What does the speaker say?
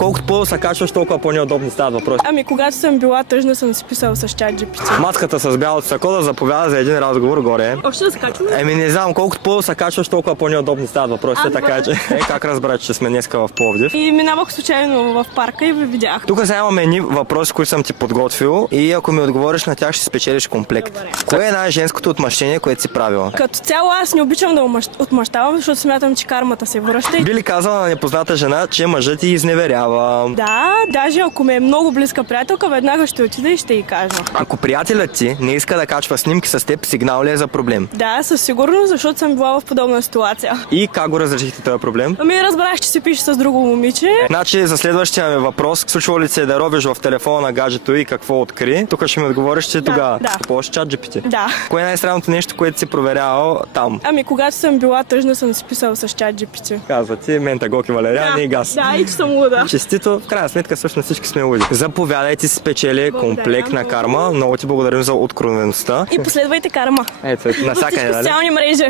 Колкото по-се качваш, толкова по-неудобни стават въпроси. Ами когато съм била тъжна, съм си писала с ChatGPT. Маската с бялото сако да заповяда за един разговор горе. Още да се качвам? Еми не знам, колкото по-се качваш, толкова по-неудобни стават въпросите, така че... Как разбра, че сме днеска в Пловдив? И минавах случайно в парка и ви видях. Тук сега имаме едни въпроси, които съм ти подготвил и ако ми отговориш на тях, ще спечелиш комплект. Добре. Кое е най-женското отмъщение, което си правила? Като цяло аз не обичам да отмъщавам, защото смятам, че кармата се връща. Би ли казала на непозната жена, че мъжът ти изневерява? Да, даже ако ме е много близка приятелка, веднага ще отида и ще й кажа. Ако приятелят ти не иска да качва снимки с теб, сигнал ли е за проблем? Да, със сигурност, защото съм била в подобна ситуация. И как го разрешихте този проблем? Ами разбрах, че се пише с друго момиче. Значи за следващия ми въпрос, случва ли се да робиш в телефона на гаджето и какво откри? Тук ще ми отговориш, че тогава. Да. Ползваш ChatGPT. Да. Кое е най-странното нещо, което си проверявал там? Ами когато съм била тъжна, съм си писала с ChatGPT. Казва ти, мента Гоки Валериан и газ. Да, и че съм луда. Честито, в крайна сметка всъщност всички сме луди. Заповядайте си спечели комплект на карма. Много ти благодарим за откровеността. И последвайте карма. Ето, насякъде, Всички социални мрежи.